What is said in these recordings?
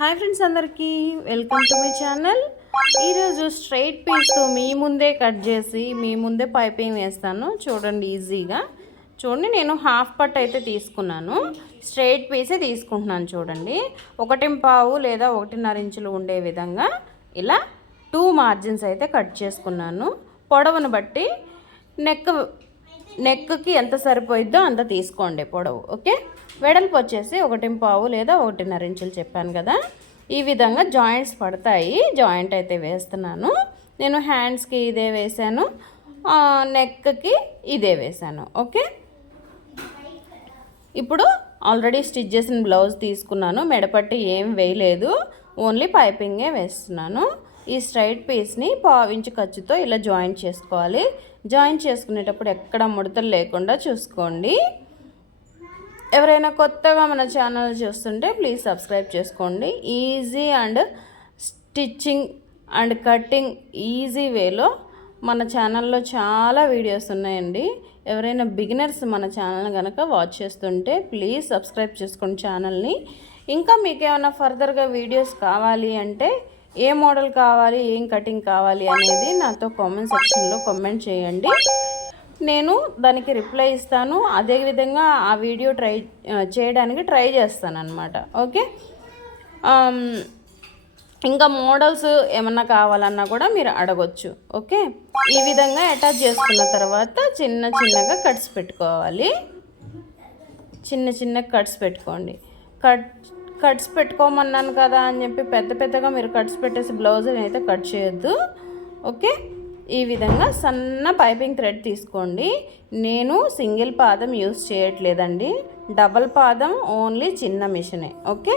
Hi friends, అందరికీ welcome to my channel. ఈరోజు straight పీస్తో మీ ముందే కట్ చేసి మీ ముందే పైపింగ్ వేస్తాను. చూడండి ఈజీగా. చూడండి, నేను హాఫ్ పట్ అయితే తీసుకున్నాను. స్ట్రైట్ పీసే తీసుకుంటున్నాను. చూడండి, 1.5 లేదా 1.5 ఇంచులు ఉండే విధంగా ఇలా 2 మార్జిన్స్ అయితే కట్ చేసుకున్నాను. పొడవును బట్టి నెక్కి ఎంత సరిపోయిద్దో అంత తీసుకోండి పొడవు. ఓకే, వెడల్పు వచ్చేసి 1.5 లేదా 1.5 ఇంచులు చెప్పాను కదా. ఈ విధంగా జాయింట్స్ పడతాయి. జాయింట్ అయితే వేస్తున్నాను. నేను హ్యాండ్స్కి ఇదే వేసాను, నెక్కి ఇదే వేసాను. ఓకే, ఇప్పుడు ఆల్రెడీ స్టిచ్ చేసిన బ్లౌజ్ తీసుకున్నాను. మెడపట్టి ఏం వేయలేదు, ఓన్లీ పైపింగే వేస్తున్నాను. ఈ స్ట్రైట్ పీస్ని 1/4 ఇంచు ఖర్చుతో ఇలా జాయింట్ చేసుకోవాలి. జాయింట్ చేసుకునేటప్పుడు ఎక్కడ ముడతలు లేకుండా చూసుకోండి. ఎవరైనా కొత్తగా మన ఛానల్ చూస్తుంటే ప్లీజ్ సబ్స్క్రైబ్ చేసుకోండి. Easy and stitching and cutting easy వేలో మన ఛానల్లో చాలా వీడియోస్ ఉన్నాయండి. ఎవరైనా బిగినర్స్ మన ఛానల్ కనుక వాచ్ చేస్తుంటే ప్లీజ్ సబ్స్క్రైబ్ చేసుకోండి ఛానల్ని. ఇంకా మీకు ఏమైనా ఫర్దర్గా వీడియోస్ కావాలి అంటే, ఏ మోడల్ కావాలి, ఏం కటింగ్ కావాలి అనేది నాతో కామెంట్ సెక్షన్లో కామెంట్ చేయండి. నేను దానికి రిప్లై ఇస్తాను. అదేవిధంగా ఆ వీడియో చేయడానికి ట్రై చేస్తాను అన్నమాట. ఓకే, ఇంకా మోడల్స్ ఏమన్నా కావాలన్నా కూడా మీరు అడగొచ్చు. ఓకే, ఈ విధంగా అటాచ్ చేసుకున్న తర్వాత చిన్నగా కట్స్ పెట్టుకోవాలి. చిన్న కట్స్ పెట్టుకోండి. కట్స్ పెట్టుకోమన్నాను కదా అని చెప్పి పెద్దగా మీరు కట్స్ పెట్టేసి బ్లౌజుని అయితే కట్ చేయొద్దు. ఓకే, ఈ విధంగా సన్న పైపింగ్ థ్రెడ్ తీసుకోండి. నేను సింగిల్ పాదం యూస్ చేయట్లేదండి, డబల్ పాదం, ఓన్లీ చిన్న మిషనే. ఓకే,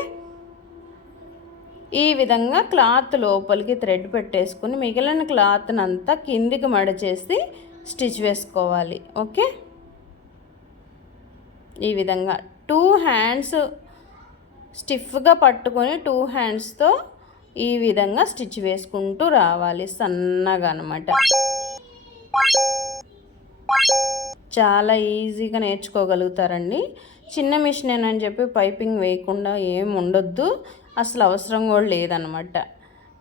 ఈ విధంగా క్లాత్ లోపలికి థ్రెడ్ పెట్టేసుకుని మిగిలిన క్లాత్ని అంతా కిందికి మడచేసి స్టిచ్ వేసుకోవాలి. ఓకే, ఈ విధంగా 2 హ్యాండ్స్ స్టిఫ్గా పట్టుకొని 2 హ్యాండ్స్తో ఈ విధంగా స్టిచ్ వేసుకుంటూ రావాలి సన్నగా అన్నమాట. చాలా ఈజీగా నేర్చుకోగలుగుతారండి. చిన్న మిషన్ అని చెప్పి పైపింగ్ వేయకుండా ఏం ఉండొద్దు, అసలు అవసరం కూడా లేదనమాట.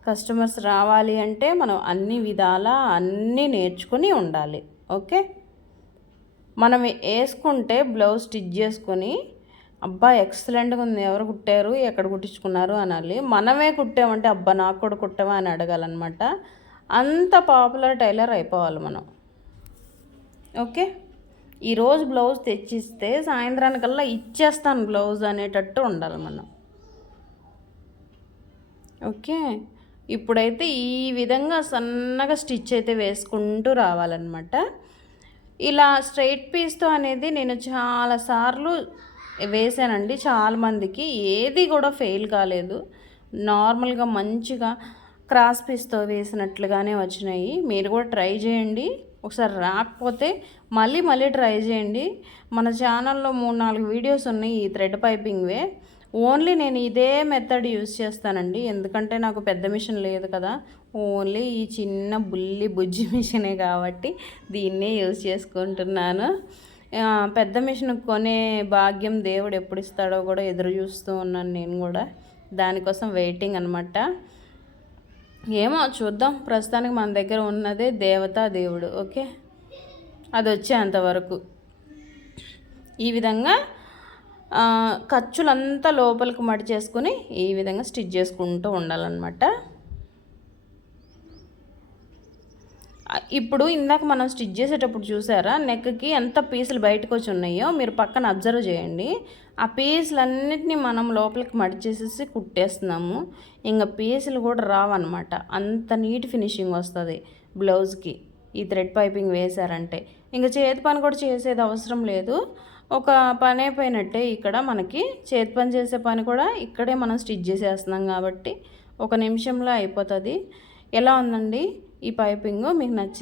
కస్టమర్స్ రావాలి అంటే మనం అన్ని విధాలా అన్నీ నేర్చుకుని ఉండాలి. ఓకే, మనం వేసుకుంటే బ్లౌజ్ స్టిచ్ చేసుకొని అబ్బా ఎక్సలెంట్గా ఉంది, ఎవరు కుట్టారు, ఎక్కడ కుట్టించుకున్నారు అనాలి. మనమే కుట్టామంటే అబ్బా నాకు కూడా కుట్టావా అని అడగాలన్నమాట. అంత పాపులర్ టైలర్ అయిపోవాలి మనం. ఓకే, ఈరోజు బ్లౌజ్ తెచ్చిస్తే సాయంత్రానికల్లా ఇచ్చేస్తాను బ్లౌజ్ అనేటట్టు ఉండాలి మనం. ఓకే, ఇప్పుడైతే ఈ విధంగా సన్నగా స్టిచ్ అయితే వేసుకుంటూ రావాలన్నమాట. ఇలా స్ట్రైట్ పీస్తో అనేది నేను చాలాసార్లు వేసానండి. చాలామందికి ఏది కూడా ఫెయిల్ కాలేదు. నార్మల్గా మంచిగా క్రాస్ పీస్తో వేసినట్లుగానే వచ్చినాయి. మీరు కూడా ట్రై చేయండి. ఒకసారి రాకపోతే మళ్ళీ ట్రై చేయండి. మన ఛానల్లో 3-4 వీడియోస్ ఉన్నాయి ఈ థ్రెడ్ పైపింగ్వే. ఓన్లీ నేను ఇదే మెథడ్ యూజ్ చేస్తానండి, ఎందుకంటే నాకు పెద్ద మిషన్ లేదు కదా. ఓన్లీ ఈ చిన్న బుజ్జి మిషనే కాబట్టి దీన్నే యూజ్ చేసుకుంటున్నాను. పెద్ద మిషన్ కొనే భాగ్యం దేవుడు ఎప్పుడు ఇస్తాడో కూడా ఎదురు చూస్తూ ఉన్నాను నేను కూడా. దానికోసం వెయిటింగ్ అనమాట. ఏమో చూద్దాం. ప్రస్తుతానికి మన దగ్గర ఉన్నదే దేవుడు. ఓకే, అది వచ్చేంతవరకు ఈ విధంగా ఖర్చులంతా లోపలికి మడి చేసుకుని ఈ విధంగా స్టిచ్ చేసుకుంటూ ఉండాలన్నమాట. ఇప్పుడు ఇందాక మనం స్టిచ్ చేసేటప్పుడు చూసారా, నెక్కి ఎంత పీసులు బయటకు వచ్చి ఉన్నాయో మీరు పక్కన అబ్జర్వ్ చేయండి. ఆ పీసులన్నిటినీ మనం లోపలికి మడిచేసేసి కుట్టేస్తున్నాము. ఇంకా పీసులు కూడా రావన్నమాట. అంత నీట్ ఫినిషింగ్ వస్తుంది బ్లౌజ్కి ఈ థ్రెడ్ పైపింగ్ వేశారంటే. ఇంకా చేతి పని కూడా చేసేది అవసరం లేదు, ఒక పని అయిపోయినట్టే. ఇక్కడ మనకి చేతి పని చేసే పని కూడా ఇక్కడే మనం స్టిచ్ చేసేస్తున్నాం కాబట్టి 1 నిమిషంలో అయిపోతుంది. ఎలా ఉందండి ఈ పైపింగ్? మీకు నచ్చింది?